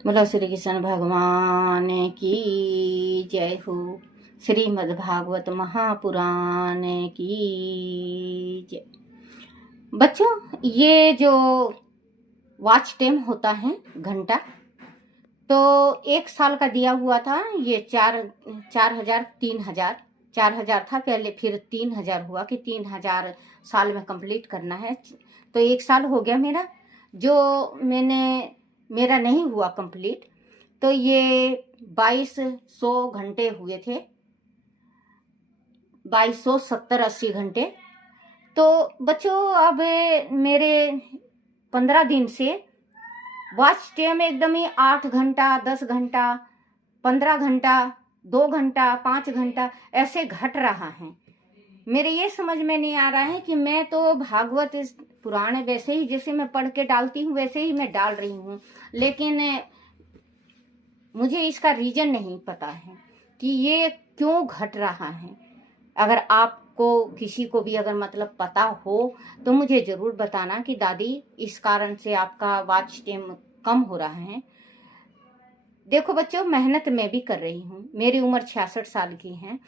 बोलो श्री कृष्ण भगवान की जय हो। श्रीमद् भागवत महापुराण की जय। बच्चों, ये जो वॉच टाइम होता है घंटा, तो 1 साल का दिया हुआ था। ये 4,000 3,000 था पहले, फिर 3,000 हुआ कि 3,000 साल में कंप्लीट करना है। तो 1 साल हो गया मेरा, जो मेरा नहीं हुआ कंप्लीट। तो ये 2200 घंटे हुए थे, 2270-80 घंटे। तो बच्चों, अब मेरे 15 दिन से वॉच टाइम एकदम ही 8 घंटा, 10 घंटा, 15 घंटा, 2 घंटा, 5 घंटा ऐसे घट रहा है। मेरे ये समझ में नहीं आ रहा है कि मैं तो भागवत पुराण वैसे ही जैसे मैं पढ़ के डालती हूँ वैसे ही मैं डाल रही हूँ, लेकिन मुझे इसका रीजन नहीं पता है कि ये क्यों घट रहा है। अगर आपको किसी को भी अगर मतलब पता हो तो मुझे जरूर बताना कि दादी इस कारण से आपका वॉच टाइम कम हो रहा है। देखो बच्चों, मेहनत मैं भी कर रही हूँ। मेरी उम्र 66 साल की है,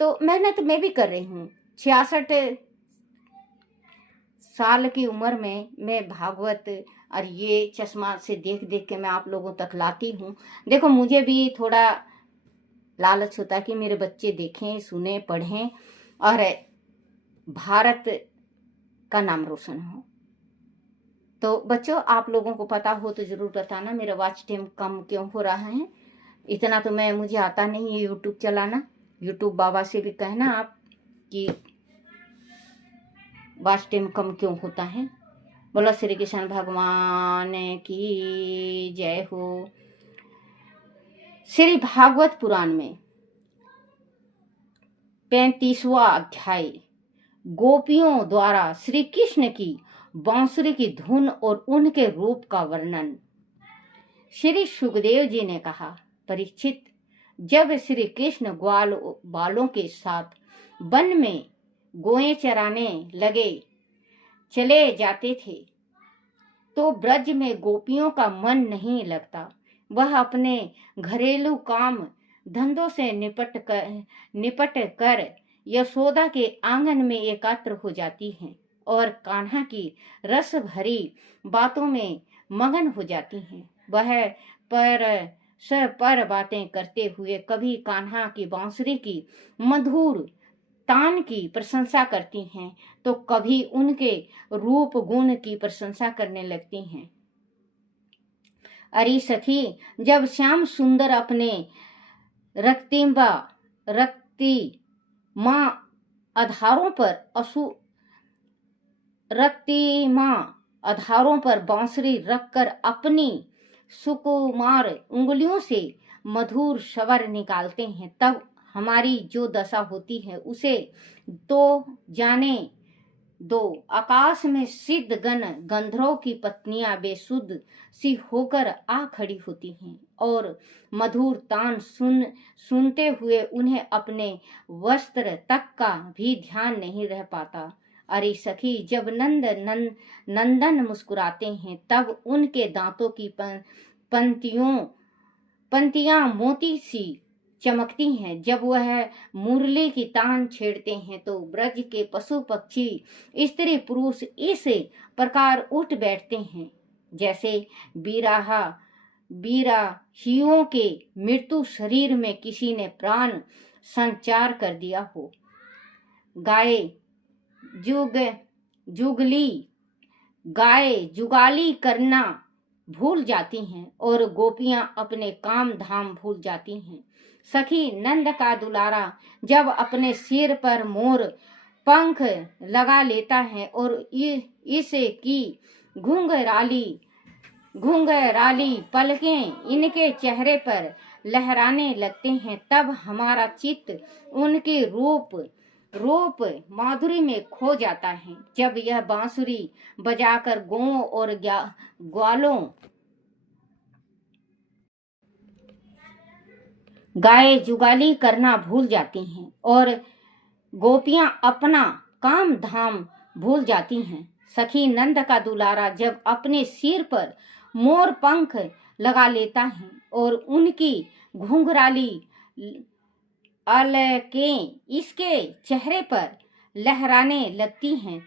तो मेहनत मैं भी कर रही हूँ। 66 साल की उम्र में मैं भागवत और ये चश्मा से देख देख के मैं आप लोगों तक लाती हूँ। देखो, मुझे भी थोड़ा लालच होता है कि मेरे बच्चे देखें, सुने, पढ़ें और भारत का नाम रोशन हो। तो बच्चों, आप लोगों को पता हो तो जरूर बताना मेरा वॉच टाइम कम क्यों हो रहा है। इतना तो मुझे आता नहीं है यूट्यूब चलाना। यूट्यूब बाबा से भी कहना आप कि वॉच टाइम कम क्यों होता है। बोलो श्री कृष्ण भगवान की जय हो। श्री भागवत पुराण में 35वां अध्याय, गोपियों द्वारा श्री कृष्ण की बांसुरी की धुन और उनके रूप का वर्णन। श्री सुखदेव जी ने कहा, परीक्षित, जब श्री कृष्ण ग्वाल बालों के साथ वन में गोएं चराने चले जाते थे तो ब्रज में गोपियों का मन नहीं लगता। वह अपने घरेलू काम धंधों से निपट कर यशोदा के आंगन में एकत्र हो जाती हैं और कान्हा की रस भरी बातों में मगन हो जाती हैं। वह पर बातें करते हुए कभी कान्हा की बांसुरी की मधुर तान की प्रशंसा करती हैं तो कभी उनके रूप गुण की प्रशंसा करने लगती हैं। अरे सखी, जब श्याम सुंदर अपने रक्ति माँ आधारों पर बांसुरी रखकर अपनी सुकुमार उंगलियों से मधुर स्वर निकालते हैं, तब हमारी जो दशा होती है उसे तो जाने दो। आकाश में सिद्ध गंधर्वों की पत्नियां बेसुध सी होकर आ खड़ी होती हैं और मधुर तान सुनते हुए उन्हें अपने वस्त्र तक का भी ध्यान नहीं रह पाता। अरे सखी, जब नंदन मुस्कुराते हैं तब उनके दांतों की पंक्तियां मोती सी चमकती हैं। जब वह मुरली की तान छेड़ते हैं तो ब्रज के पशु पक्षी स्त्री पुरुष इस प्रकार उठ बैठते हैं जैसे बीराहियों के मृत्यु शरीर में किसी ने प्राण संचार कर दिया हो। गाय जुगाली करना भूल जाती हैं और गोपियां अपने काम धाम भूल जाती हैं। सखी, नंद का दुलारा जब अपने सिर पर मोर पंख लगा लेता है और इसे की घुंघराली पलकें इनके चेहरे पर लहराने लगते हैं, तब हमारा चित्त उनके रूप माधुरी में खो जाता है। जब यह बांसुरी बजाकर गौओं और ग्वालों गाय जुगाली करना भूल जाती हैं और गोपियां अपना काम धाम भूल जाती हैं। सखी, नंद का दुलारा जब अपने सिर पर मोर पंख लगा लेता है और उनकी घुंघराली अलकें इसके चेहरे पर लहराने लगती हैं,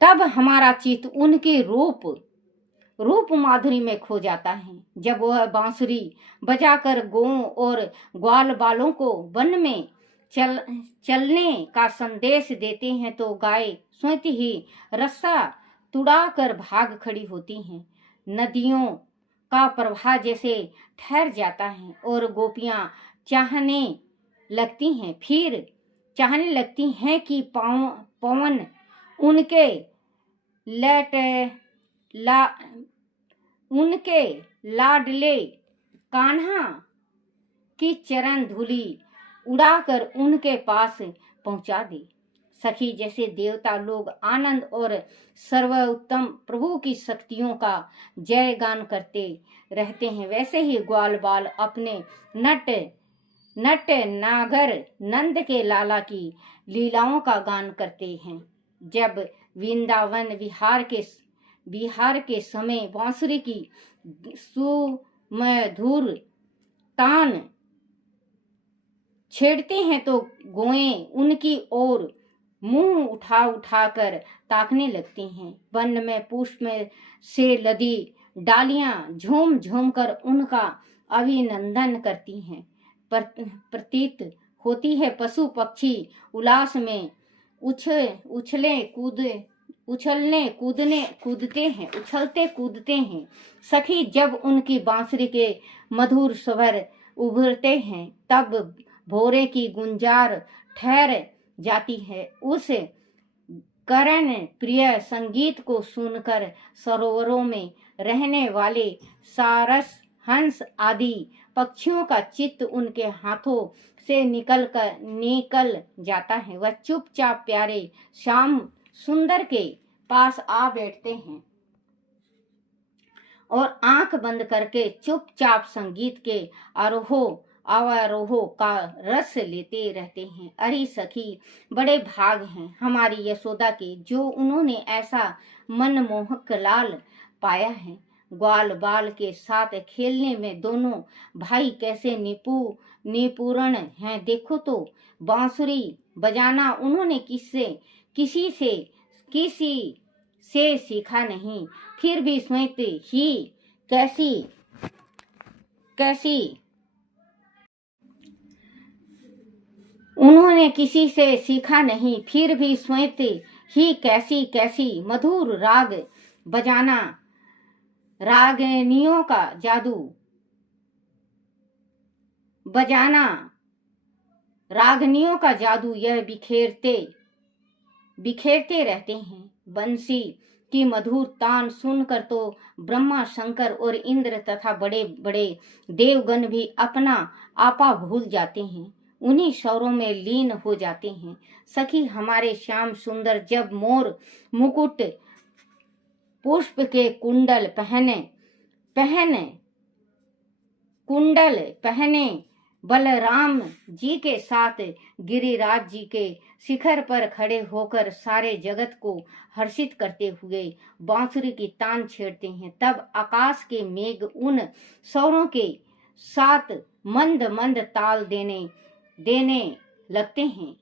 तब हमारा चित्त उनके रूप माधुरी में खो जाता है। जब वह बांसुरी बजाकर गौओं और ग्वाल बालों को वन में चलने का संदेश देते हैं तो गाय स्वयं ही रस्सा तुड़ाकर भाग खड़ी होती हैं। नदियों का प्रवाह जैसे ठहर जाता है और गोपियां चाहने लगती हैं कि पवन उनके उनके लाडले कान्हा की चरण धूली उड़ाकर उनके पास पहुंचा दे। सखी, जैसे देवता लोग आनंद और सर्वोत्तम प्रभु की शक्तियों का जय गान करते रहते हैं, वैसे ही ग्वाल बाल अपने नट नागर नंद के लाला की लीलाओं का गान करते हैं। जब वृंदावन विहार के समय बांसुरी की सुमधुर तान छेड़ते हैं तो गौएं उनकी ओर मुंह उठा कर ताकने लगती हैं। वन में पुष्प में से लदी डालियां झूम झूम कर उनका अभिनंदन करती हैं। प्रतीत होती है पशु पक्षी उल्लास में उछलते कूदते हैं। सखी, जब उनकी बांसुरी के मधुर स्वर उभरते हैं तब भोरे की गुंजार ठहर जाती है। उस करण प्रिय संगीत को सुनकर सरोवरों में रहने वाले सारस, हंस आदि पक्षियों का चित्त उनके हाथों से निकल जाता है। वह चुपचाप प्यारे श्याम सुंदर के पास आ बैठते हैं और आंख बंद करके चुपचाप संगीत के अवरोहों का रस लेते रहते हैं। अरे सखी, बड़े भाग हैं हमारी यशोदा के, जो उन्होंने ऐसा मनमोहक लाल पाया है। ग्वाल बाल के साथ खेलने में दोनों भाई कैसे निपुण हैं। देखो तो, बांसुरी बजाना उन्होंने किसी से सीखा नहीं, फिर भी स्वयं ही कैसी उन्होंने किसी से सीखा नहीं, फिर भी स्वयं ही कैसी मधुर राग बजाना, रागनियों का जादू यह बिखेरते रहते हैं। बंसी की मधुर तान सुनकर तो ब्रह्मा, शंकर और इंद्र तथा बड़े बड़े देवगण भी अपना आपा भूल जाते हैं, उन्हीं स्वरों में लीन हो जाते हैं। सखी, हमारे श्याम सुंदर जब मोर मुकुट पुष्प के कुंडल पहने बलराम जी के साथ गिरिराज जी के शिखर पर खड़े होकर सारे जगत को हर्षित करते हुए बांसुरी की तान छेड़ते हैं, तब आकाश के मेघ उन स्वरों के साथ मंद मंद ताल देने लगते हैं।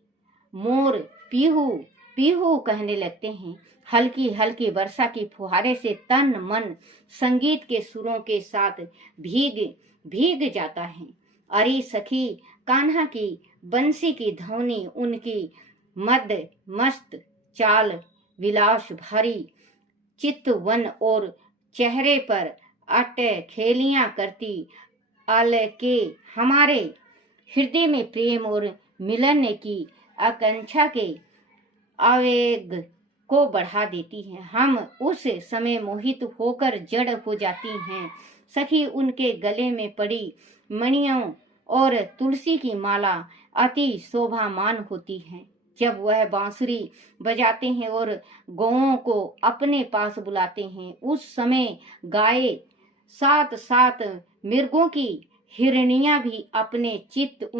मोर पीहू पीहू कहने लगते हैं। हल्की हल्की वर्षा की फुहारे से तन मन संगीत के सुरों के साथ भीग जाता है। अरे सखी, कान्हा की बंसी की ध्वनि, उनकी मस्त चाल, विलास भरी चितवन और चेहरे पर अटखेलियां करती अलके हमारे हृदय में प्रेम और मिलन की आकांक्षा के आवेग को बढ़ा देती है। हम उस समय मोहित होकर जड़ हो जाती हैं। सखी, उनके गले में पड़ी मणियों और तुलसी की माला अति शोभामान होती है। जब वह बांसुरी बजाते हैं और गौओं को अपने पास बुलाते हैं, उस समय गाय साथ मृगों की हिरनियां भी अपने चित्त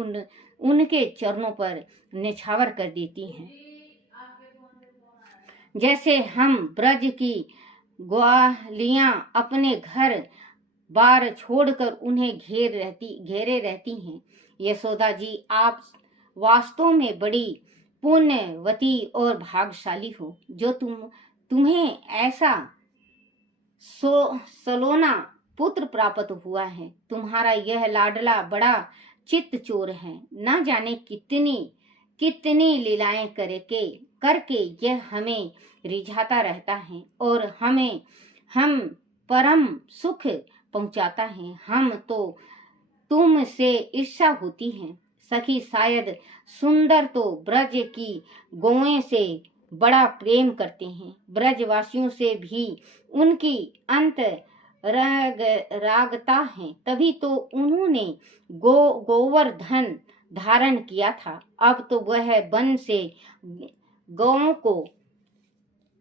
उनके चरणों पर निछावर कर देती हैं। जैसे हम ब्रज की ग्वालियां अपने घर बार छोड़कर उन्हें घेरे रहती हैं। यशोदा जी, आप वास्तव में बड़ी पुण्यवती और भाग्यशाली हो, जो तुम्हें ऐसा सलोना पुत्र प्राप्त हुआ है। तुम्हारा यह लाडला बड़ा चित्त चोर है, न जाने कितनी कितनी लीलाएं करके यह हमें रिझाता रहता है और हम परम सुख पहुंचाता है। हम तो तुमसे ईर्ष्या होती है सखी, शायद सुंदर तो ब्रज की गौएं से बड़ा प्रेम करते हैं, ब्रजवासियों से भी उनकी अंत रागता है, तभी तो उन्होंने गोवर्धन धारण किया था। अब तो वह वन से गौओं को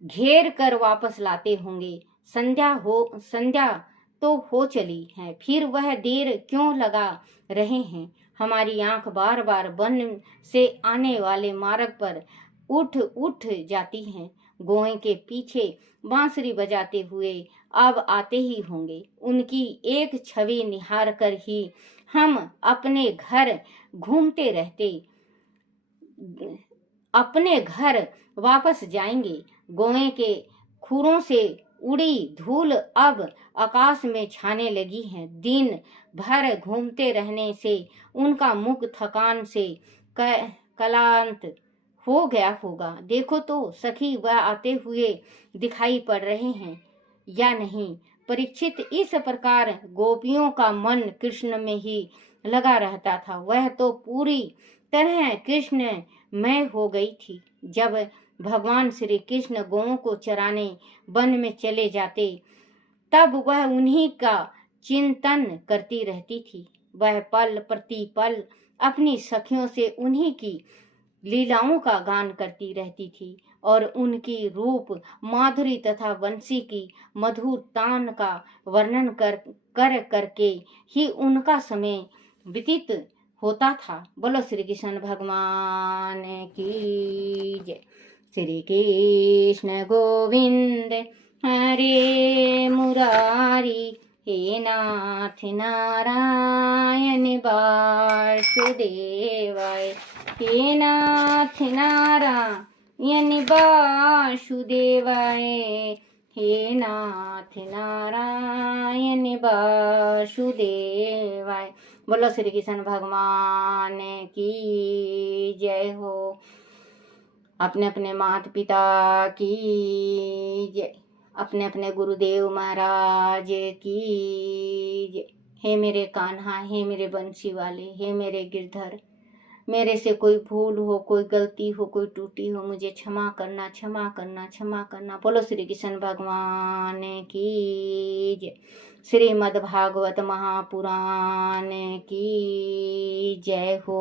घेर कर वापस लाते होंगे। संध्या तो हो चली है, फिर वह देर क्यों लगा रहे हैं? हमारी आंख बार बार वन से आने वाले मार्ग पर उठ जाती हैं। गोए के पीछे बांसुरी बजाते हुए अब आते ही होंगे। उनकी एक छवि निहार कर ही हम अपने घर वापस जाएंगे। गोए के खुरों से उड़ी धूल अब आकाश में छाने लगी है। दिन भर घूमते रहने से उनका मुख थकान से क्लांत हो गया होगा। देखो तो सखी, वह आते हुए दिखाई पड़ रहे हैं या नहीं? परीक्षित इस प्रकार गोपियों का मन कृष्ण में ही लगा रहता था। वह तो पूरी तरह कृष्ण में हो गई थी। जब भगवान श्री कृष्ण गौओं को चराने वन में चले जाते, तब वह उन्हीं का चिंतन करती रहती थी। वह पल प्रति पल अपनी सखियों से उन्हीं की लीलाओं का गान करती रहती थी और उनकी रूप माधुरी तथा वंशी की मधुर तान का वर्णन करके ही उनका समय व्यतीत होता था। बोलो श्री कृष्ण भगवान की जय। श्री कृष्ण गोविंद हरे मुरारी, हे नाथ नारायण वासुदेवाय, हे नाथ नारायण वासुदेवाय, हे नाथ नारायण वासुदेवाय। बोलो श्री कृष्ण भगवान की जय हो। अपने अपने माता पिता की जय, अपने अपने गुरुदेव महाराज की जय। हे मेरे कान्हा, हे मेरे बंसी वाले, हे मेरे गिरधर, मेरे से कोई भूल हो, कोई गलती हो, कोई टूटी हो, मुझे क्षमा करना, क्षमा करना, क्षमा करना। बोलो श्री कृष्ण भगवान की जय। श्रीमद् भागवत महापुराण की जय हो।